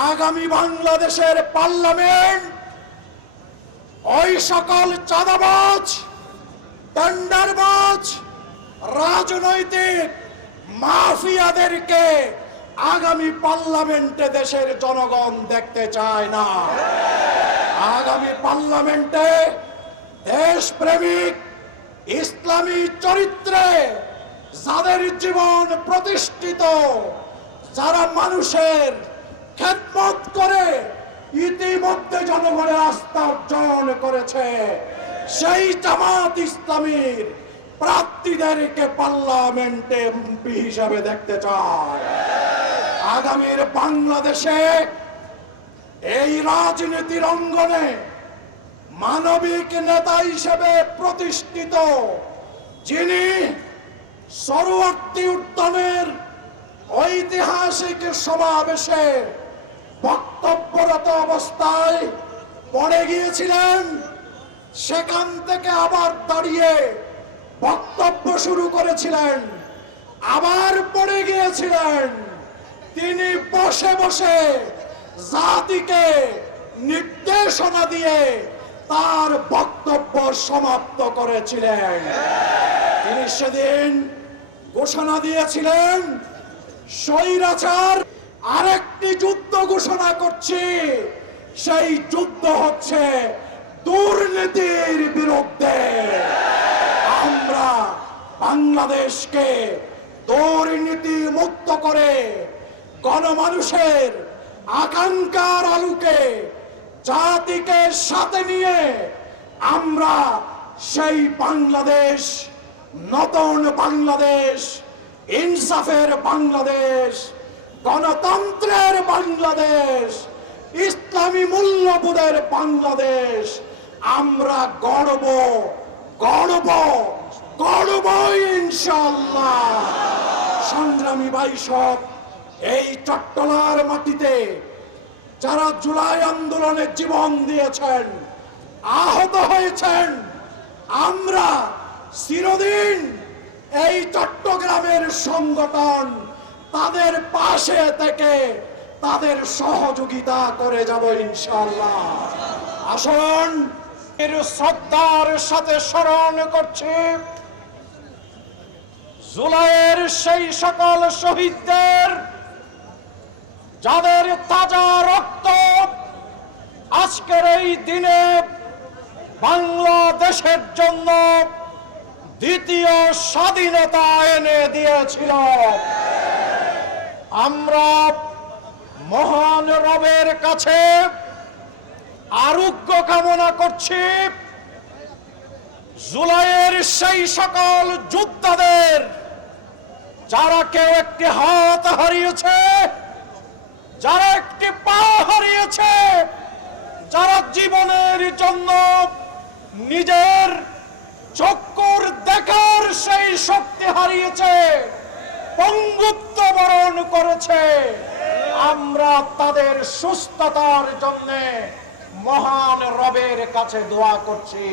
আগামী বাংলাদেশের পার্লামেন্ট ওই সকল চাঁদাবাজ, টেন্ডারবাজ, রাজনৈতিক মাফিয়াদেরকে আগামী পার্লামেন্টে দেশের জনগণ দেখতে চায় না। আগামী পার্লামেন্টে দেশপ্রেমিক ইসলামী চরিত্রে যাদের জীবন প্রতিষ্ঠিত, যারা মানুষের খেদমত করে ইতিমধ্যে জনগণের আস্থা অর্জন করেছে, সেই জামাত ইসলামীর প্রার্থীদেরকে পার্লামেন্টে এমপি হিসাবে দেখতে চায়। আগামীর বাংলাদেশে এই রাজনীতির অঙ্গনে মানবিক নেতা হিসেবে প্রতিষ্ঠিত, যিনি সরোয়ার্দী উদ্যানের ঐতিহাসিক সমাবেশে বক্তব্যরত অবস্থায় পড়ে গিয়েছিলেন, সেখান থেকে আবার দাঁড়িয়ে বক্তব্য শুরু করেছিলেন, আবার পড়ে গিয়েছিলেন, তিনি বসে বসে জাতিকে নির্দেশনা দিয়ে তার বক্তব্য সমাপ্ত করেছিলেন। তিনি সেদিন ঘোষণা দিয়েছিলেন, স্বৈরাচার আরেকটি যুদ্ধ ঘোষণা করছি, সেই যুদ্ধ হচ্ছে দুর্নীতির বিরুদ্ধে। আমরা বাংলাদেশকে দুর্নীতি মুক্ত করে গণমানুষের আকাঙ্ক্ষার আলোকে জাতিকে সাথে নিয়ে আমরা সেই বাংলাদেশ, নতুন বাংলাদেশ, ইনসাফের বাংলাদেশ, গণতন্ত্রের বাংলাদেশ, ইসলামী মূল্যবোধের বাংলাদেশ আমরা গড়ব, গড়ব, গড়ব ইনশাআল্লাহ। সংগ্রামী ভাই সব, এই চট্টলার মাটিতে যারা জুলাই আন্দোলনে জীবন দিয়েছেন, আহত হয়েছেন, আমরা চিরদিন এই চট্টগ্রামের সংগঠন তাদের পাশে থেকে তাদের সহযোগিতা করে যাব ইনশাআল্লাহ। আসুন এর শ্রদ্ধার সাথে স্মরণ করছি জুলাইয়ের সেই সকল শহীদদের, যাদের তাজা রক্ত আজকের এই দিনে বাংলাদেশের জন্য দ্বিতীয় স্বাধীনতা এনে দিয়েছিল। আমরা মহান রবের কাছে আরোগ্য কামনা করছি। জুলাইয়ের সেই সকল যোদ্ধাদের, যারা কেউ একটি হাত হারিয়েছে, যারা একটি পা হারিয়েছে, যারা জীবনের জন্য নিজের চক্ষুর দেখার সেই শক্তি হারিয়েছে, পঙ্গুত্ব বরণ করেছে, আমরা তাদের সুস্থতার জন্য মহান রবের কাছে দোয়া করছি।